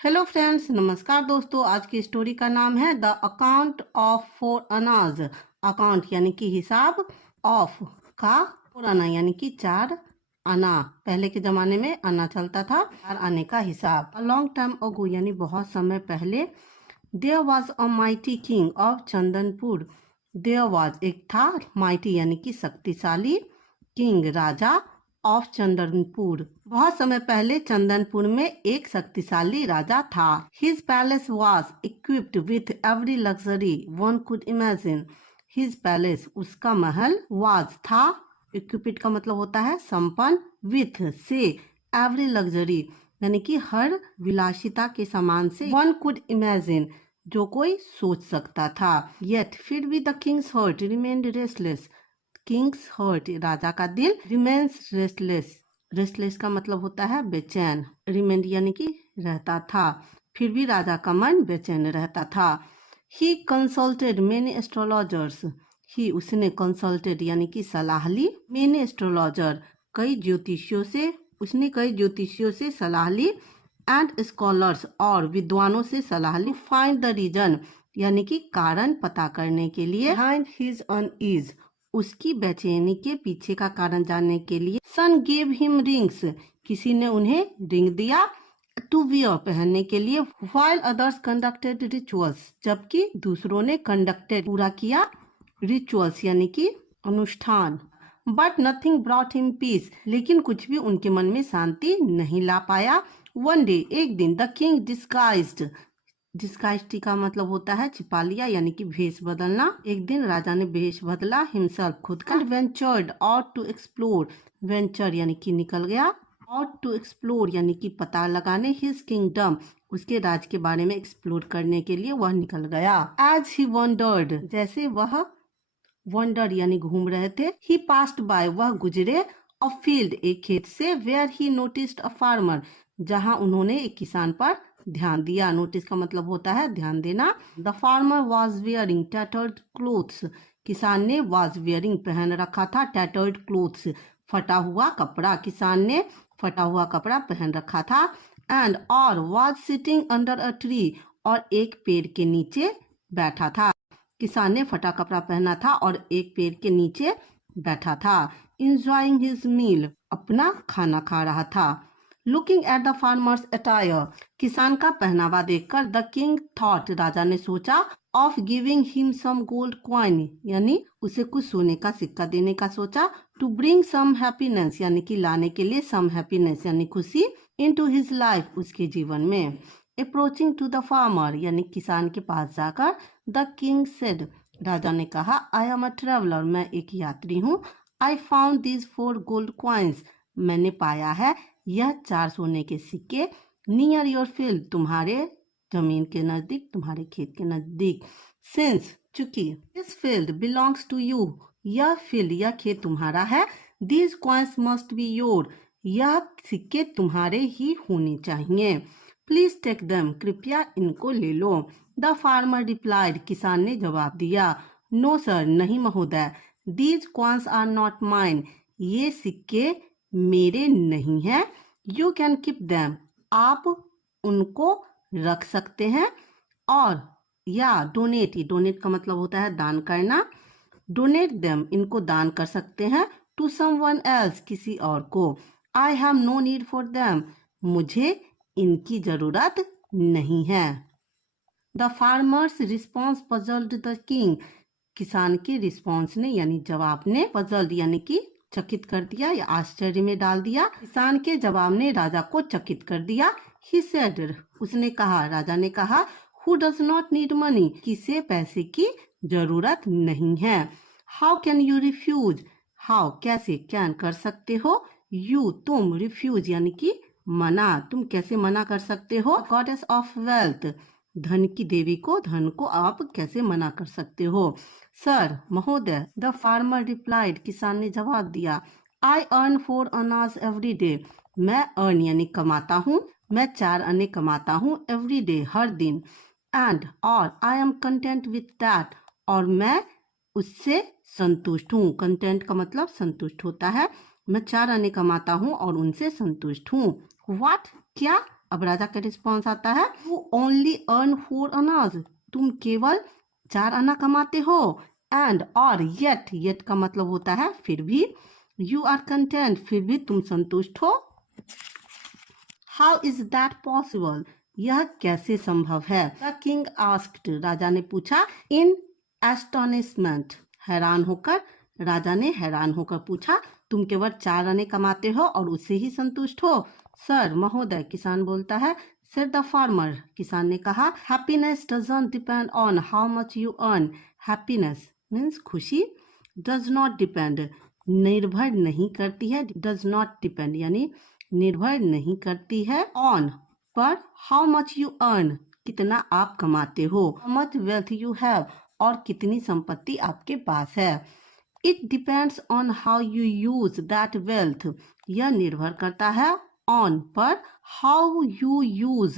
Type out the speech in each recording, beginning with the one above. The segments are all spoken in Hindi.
हेलो फ्रेंड्स, नमस्कार दोस्तों। आज की स्टोरी का नाम है द अकाउंट ऑफ 4 आनाज। अकाउंट यानी कि हिसाब, ऑफ का 4 आना यानी कि 4 आना। पहले के जमाने में आना चलता था, 4 आने का हिसाब। अ लॉन्ग टाइम अगो यानी बहुत समय पहले, there was a mighty king of Chandanpur. There was एक था, माइटी यानी कि शक्तिशाली, किंग राजा, ऑफ चंदनपुर बहुत समय पहले चंदनपुर में एक शक्तिशाली राजा था। His palace was equipped with every luxury one could imagine. His palace उसका महल, वॉज था, इक्विप्ड का मतलब होता है संपन्न, विथ से, एवरी लग्जरी यानी कि हर विलासिता के सामान से, वन कुड इमेजिन जो कोई सोच सकता था। येट फिर भी the king's heart remained restless. King's heart राजा का दिल, रिमेन्स रेस्टलेस, रेस्टलेस का मतलब होता है बेचैन, रिमेंड यानी कि रहता था, फिर भी राजा का मन बेचैन रहता था। ही कंसल्टेड मेनी एस्ट्रोलॉजर्स। ही उसने कंसल्टेड यानी कि सलाह ली, मेनी एस्ट्रोलॉजर कई ज्योतिषियों से, उसने कई ज्योतिषियों से सलाह ली, एंड स्कॉलर्स और विद्वानों से सलाह ली, फाइंड द रीजन यानी कि कारण पता करने के लिए, बिहाइंड हिज अनईज उसकी बेचैनी के पीछे का कारण जानने के लिए। सन गेव हिम रिंग्स किसी ने उन्हें रिंग दिया, टू वियर पहनने के लिए, व्हाइल अदर्स कंडक्टेड रिचुअल्स जबकि दूसरों ने कंडक्टेड पूरा किया, रिचुअल्स यानी कि अनुष्ठान। But nothing brought him peace लेकिन कुछ भी उनके मन में शांति नहीं ला पाया। वन डे एक दिन, द किंग डिस्गाइज्ड, डिस्गाइज्ड का मतलब होता है छिपा लिया यानी कि भेष बदलना। एक दिन राजा ने भेष बदला, हिमसेल्फ खुद का, ventured out to explore, venture यानी कि निकल गया, आउट टू एक्सप्लोर यानी कि पता लगाने, हिज किंगडम उसके राज के बारे में एक्सप्लोर करने के लिए वह निकल गया। एज ही वंडर्ड जैसे वह वंडर यानी घूम रहे थे, ही पास्ड बाय वह गुजरे, अ फील्ड एक खेत से, where he noticed a farmer जहां उन्होंने एक किसान पर ध्यान दिया। नोटिस का मतलब होता है ध्यान देना। The farmer was wearing tattered clothes, किसान ने वॉज वेयरिंग पहन रखा था, टैटर्ड क्लोथ्स फटा हुआ कपड़ा, किसान ने फटा हुआ कपड़ा पहन रखा था। एंड और was sitting under a tree और एक पेड़ के नीचे बैठा था। किसान ने फटा कपड़ा पहना था और एक पेड़ के नीचे बैठा था। इंजॉइंग हिज मील अपना खाना खा रहा था। Looking at the farmers attire किसान का पहनावा देखकर, द किंग थॉट राजा ने सोचा, of giving him some gold coin यानी उसे कुछ सोने का सिक्का देने का सोचा, टू ब्रिंग सम हैप्पीनेस यानी कि लाने के लिए, सम हैप्पीनेस यानी खुशी, इनटू हिज लाइफ उसके जीवन में। अप्रोचिंग टू द फार्मर यानी किसान के पास जाकर, द किंग सेड राजा ने कहा, आई एम अ ट्रेवलर मैं एक यात्री हूँ, I found these 4 gold coins मैंने पाया है यह 4 सोने के सिक्के, नियर योर फील्ड तुम्हारे जमीन के नजदीक, तुम्हारे खेत के नजदीक, सिंस चूंकि, this field belongs to you यह फील्ड यह खेत तुम्हारा है, these coins must be your यह सिक्के तुम्हारे ही होने चाहिए, प्लीज टेक देम कृपया इनको ले लो। द फार्मर रिप्लाइड किसान ने जवाब दिया, नो सर नहीं महोदय, these coins are not mine ये सिक्के मेरे नहीं हैं, यू कैन कीप देम आप उनको रख सकते हैं, और या डोनेट, डोनेट का मतलब होता है दान करना, डोनेट देम इनको दान कर सकते हैं, टू समवन एल्स किसी और को, I have no need for them मुझे इनकी जरूरत नहीं है। The farmer's response puzzled the king किसान के रिस्पॉन्स ने यानी जवाब ने, पजल्ड यानी कि चकित कर दिया या आश्चर्य में डाल दिया, किसान के जवाब ने राजा को चकित कर दिया। ही सेड उसने कहा, राजा ने कहा, who does not need money किसे पैसे की जरूरत नहीं है, how can you refuse how कैसे, कैन कर सकते हो, यू तुम, रिफ्यूज यानी कि मना, तुम कैसे मना कर सकते हो, गॉडेस ऑफ वेल्थ धन की देवी को, धन को आप कैसे मना कर सकते हो। सर महोदय, द फार्मर रिप्लाइड किसान ने जवाब दिया, आई अर्न 4 अनाज एवरी डे मैं अर्न यानी कमाता हूँ, मैं 4 आने कमाता हूँ, एवरी डे हर दिन, एंड और I am content with that और मैं उससे संतुष्ट हूँ, कंटेंट का मतलब संतुष्ट होता है, मैं 4 आने कमाता हूँ और उनसे संतुष्ट हूँ। व्हाट क्या, अब राजा का रिस्पॉन्स आता है, यू ओनली अर्न 4 अनाज, तुम केवल 4 आना कमाते हो। एंड और येट का मतलब होता है फिर भी। यू आर कंटेंट, फिर भी तुम संतुष्ट हो। हाउ इज दैट पॉसिबल, यह कैसे संभव है। द किंग आस्क्ड, राजा ने पूछा। इन एस्टोनिशमेंट, हैरान होकर। राजा ने हैरान होकर पूछा, तुम केवल 4 आने कमाते हो और उससे ही संतुष्ट हो। सर, महोदय, किसान बोलता है। Said the farmer, किसान ने कहा। Happiness doesn't depend on how much you earn. Happiness means खुशी। Does not depend, निर्भर नहीं करती है। Does not depend यानी निर्भर नहीं करती है। On, पर। How much you earn, कितना आप कमाते हो। How much wealth you have, और कितनी संपत्ति आपके पास है। It depends on how you use that wealth, यह निर्भर करता है on पर, how you use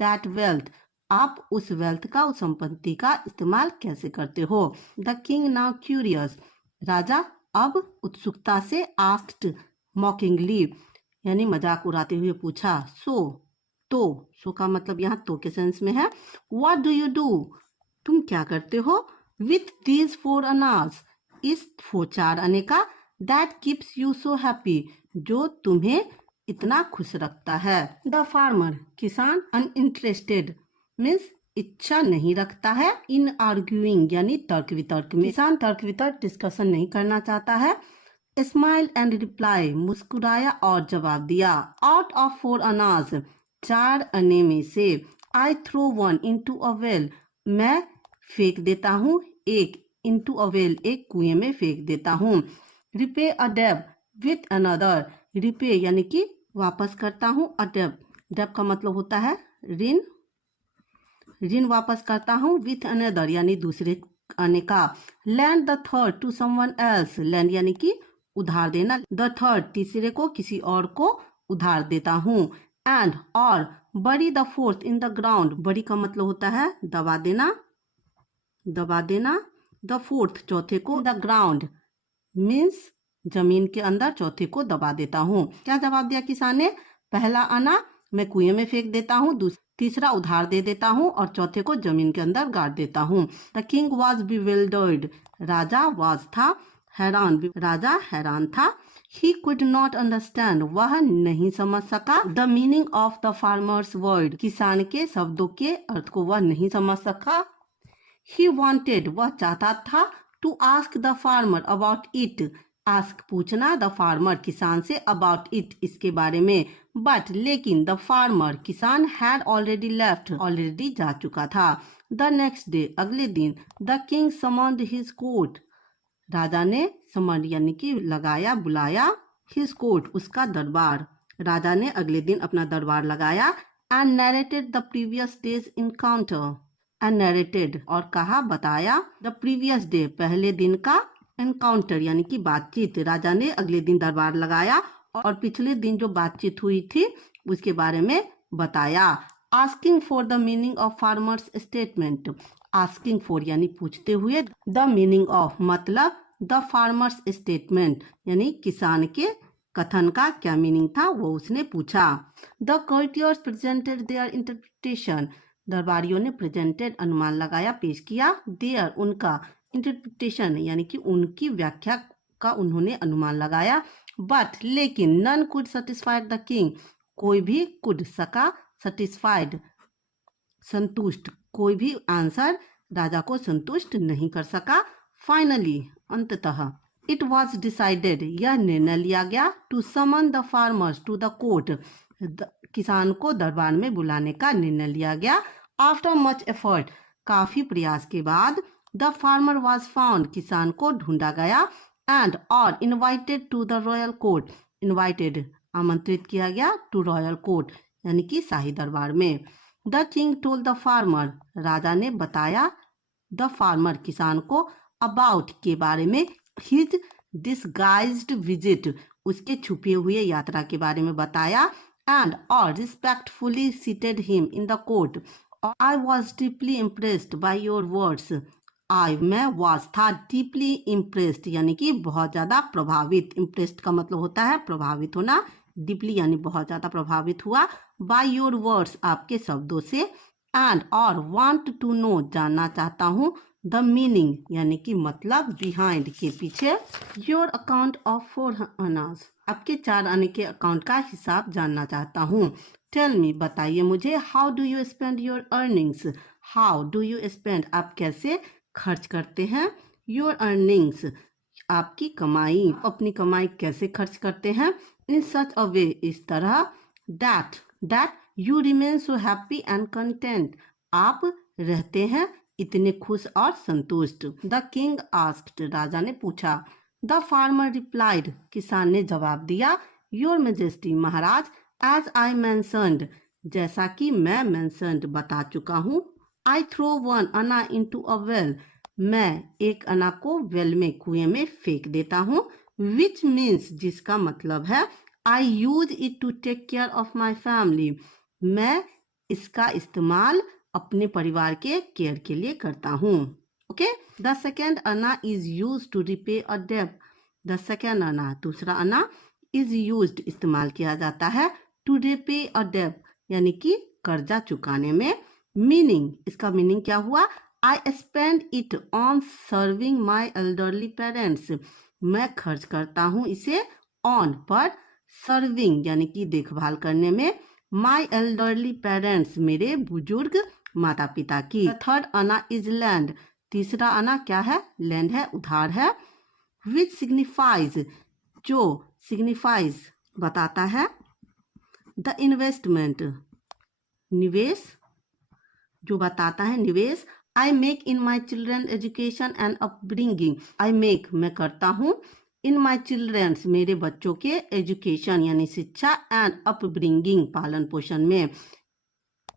that wealth, आप उस वेल्थ का, उस संपत्ति का इस्तेमाल कैसे करते हो। The king now curious, राजा अब उत्सुकता से asked mockingly, यानी मजाक उड़ाते हुए पूछा। सो का मतलब यहाँ तो के सेंस में है। What do you do, तुम क्या करते हो। With these 4 annas, इस 4 आने का। That keeps you so happy, जो तुम्हें इतना खुश रखता है। द फार्मर, किसान। अनइंटरेस्टेड मीन्स इच्छा नहीं रखता है। इन आर्ग्यूइंग यानी तर्क वितर्क में, किसान तर्क वितर्क डिस्कशन नहीं करना चाहता है। स्माइल एंड रिप्लाई, मुस्कुराया और जवाब दिया। आउट ऑफ 4 अनाज, 4 आने में से। I throw 1 into a well, मैं फेंक देता हूँ एक। into a well, एक कुएं में फेंक देता हूँ। Repay a debt with another, repay यानी कि वापस करता हूँ। अडेब, डेब का मतलब होता है ऋण। ऋण वापस करता हूँ। विथ अनदर यानी दूसरे आने का। Lend the third to someone else, lend यानी कि उधार देना। द थर्ड, तीसरे को, किसी और को उधार देता हूँ। एंड और, बरी the fourth in the ground, बरी का मतलब होता है दबा देना, दबा देना। द फोर्थ, चौथे को। द ग्राउंड मीन्स जमीन के अंदर, चौथे को दबा देता हूँ। क्या जवाब दिया किसान ने। पहला आना मैं कुएं में फेंक देता हूँ, तीसरा उधार दे देता हूँ और चौथे को जमीन के अंदर गाड़ देता हूँ। The king was bewildered, Raja was था हैरान, राजा हैरान था। ही कुड नॉट अंडरस्टैंड, वह नहीं समझ सका। The meaning of the farmers word, किसान के शब्दों के अर्थ को वह नहीं समझ सका। ही वॉन्टेड, वह चाहता था। To ask the farmer about it, ask पूछना, द फार्मर किसान से, अबाउट इट इसके बारे में। बट लेकिन, द फार्मर किसान हैड ऑलरेडी लेफ्ट, ऑलरेडी जा चुका था। द नेक्स्ट डे, अगले दिन। The king summoned his court, राजा ने समन्ड यानी कि लगाया, बुलाया। हिज कोर्ट, उसका दरबार। राजा ने अगले दिन अपना दरबार लगाया। And narrated the previous days encounter, and narrated और कहा, बताया। द प्रीवियस डे, पहले दिन का। एनकाउंटर यानी कि बातचीत, राजा ने अगले दिन दरबार लगाया और पिछले दिन जो बातचीत हुई थी उसके बारे में बताया। Asking for the meaning of farmers statement, asking for यानी पूछते हुए, द मीनिंग ऑफ मतलब द फार्मर्स स्टेटमेंट यानी किसान के कथन का क्या मीनिंग था वो उसने पूछा। The courtiers presented there interpretation, दरबारियों ने प्रेजेंटेड अनुमान लगाया, पेश किया। देयर उनका, इंटरप्रिटेशन यानी कि उनकी व्याख्या का उन्होंने अनुमान लगाया। बट लेकिन, none could satisfied the king, कोई भी कुड सका, सेटिस्फाइड संतुष्ट, कोई भी आंसर राजा को संतुष्ट नहीं कर सका। फाइनली, अंततः। इट वॉज डिसाइडेड, यह निर्णय लिया गया। To summon the farmers to the court, किसान को दरबार में बुलाने का निर्णय लिया गया। आफ्टर मच एफर्ट, काफी प्रयास के बाद। द फार्मर वॉज फाउंड, किसान को ढूंढा गया। एंड और, invited to the royal court, invited आमंत्रित किया गया। टू रॉयल कोर्ट यानी कि शाही दरबार में। The king told the farmer, राजा ने बताया द फार्मर किसान को, अबाउट के बारे में। हिज डिसगाइज्ड विजिट, उसके छुपे हुए यात्रा के बारे में बताया। एंड और, respectfully seated him in the court. I was deeply impressed by your words, I मैं वॉज था, डीपली इम्प्रेस्ड यानी कि बहुत ज्यादा प्रभावित। इम्प्रेस्ड का मतलब होता है प्रभावित होना, डीपली यानी बहुत ज्यादा प्रभावित हुआ। बाय योर वर्ड्स आपके शब्दों से, एंड और वांट टू नो जानना चाहता हूँ, द मीनिंग यानी कि मतलब, बिहाइंड के पीछे, योर अकाउंट ऑफ 4 आनाज आपके 4 आने के अकाउंट का हिसाब जानना चाहता हूँ। टेल मी बताइए मुझे, how do you spend your earnings, how do you spend आप कैसे खर्च करते हैं, योर अर्निंग्स आपकी कमाई, अपनी कमाई कैसे खर्च करते हैं, इन सच अ वे इस तरह, that you remain so happy and content आप रहते हैं इतने खुश और संतुष्ट। द किंग आस्क्ड राजा ने पूछा, द फार्मर रिप्लाइड किसान ने जवाब दिया, योर मेजेस्टी महाराज, एज आई मेंशन्ड जैसा कि मैं मेंशन्ड बता चुका हूँ, आई थ्रो 1 आना इनटू अ वेल मैं एक आना को वेल में कुएं में फेंक देता हूँ, विच मीन्स जिसका मतलब है, I use it to take care of my family मैं इसका इस्तेमाल अपने परिवार के केयर के लिए करता हूँ। ओके, द सेकेंड आना इज यूज टू रिपे अ डेब्ट, द सेकेंड आना दूसरा आना इज यूज्ड इस्तेमाल किया जाता है, टू रिपे अ डेब्ट यानी कि कर्जा चुकाने में। मीनिंग इसका मीनिंग क्या हुआ, I spend it on serving my elderly parents मैं खर्च करता हूँ इसे ऑन पर, सर्विंग यानी कि देखभाल करने में, माई एल्डरली पेरेंट्स मेरे बुजुर्ग माता पिता की। थर्ड आना इज लैंड तीसरा आना क्या है, लैंड है, उधार है, विच सिग्निफाइज जो सिग्निफाइज बताता है, द इन्वेस्टमेंट निवेश जो बताता है निवेश, I make in my children education and upbringing I make मैं करता हूँ, इन माई चिल्ड्रंस मेरे बच्चों के एजुकेशन यानी शिक्षा, एंड अपब्रिंगिंग पालन पोषण में,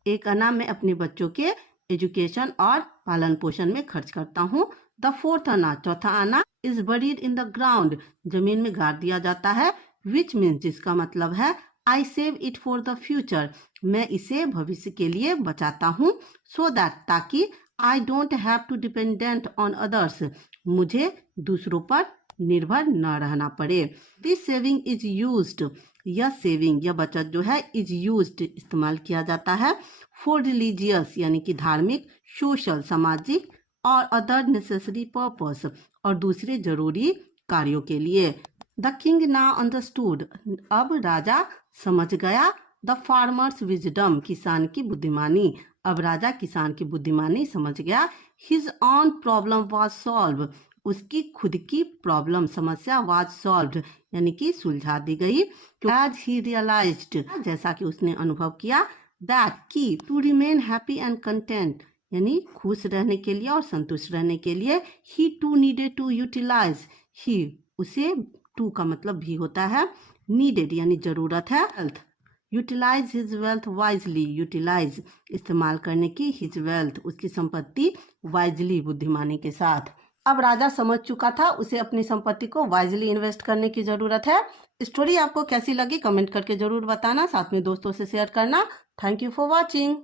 एक आना मैं अपने बच्चों के एजुकेशन और पालन पोषण में खर्च करता हूँ। द फोर्थ आना चौथा आना is buried in the ground जमीन में गाड़ दिया जाता है, विच मीन्स जिसका मतलब है, I save it for the future मैं इसे भविष्य के लिए बचाता हूँ, सो दैट ताकि, I don't have to dependent on others मुझे दूसरों पर निर्भर न रहना पड़े। दिस सेविंग इज यूज्ड यह सेविंग यह बचत जो है इज यूज्ड इस्तेमाल किया जाता है, फॉर रिलीजियस यानी कि धार्मिक, सोशल सामाजिक, और अदर नेसेसरी पर्पस और दूसरे जरूरी कार्यों के लिए। द किंग नाउ अंडरस्टूड अब राजा समझ गया, द फार्मर्स विजडम किसान की बुद्धिमानी अब राजा किसान की बुद्धिमानी समझ गया, his on problem was solve उसकी खुद की प्रॉब्लम समस्या वाज सॉल्व्ड यानी कि सुलझा दी गई, एज ही रियलाइज्ड जैसा कि उसने अनुभव किया, दैट की to remain happy and content यानी खुश रहने के लिए और संतुष्ट रहने के लिए, ही टू नीडेड टू यूटिलाइज ही उसे टू का मतलब भी होता है, नीडेड यानी जरूरत है, health utilize his wealth wisely utilize इस्तेमाल करने की, हिज वेल्थ उसकी संपत्ति, वाइजली बुद्धिमानी के साथ। अब राजा समझ चुका था उसे अपनी संपत्ति को वाइजली इन्वेस्ट करने की जरूरत है। स्टोरी आपको कैसी लगी कमेंट करके जरूर बताना, साथ में दोस्तों से शेयर करना। Thank you for watching.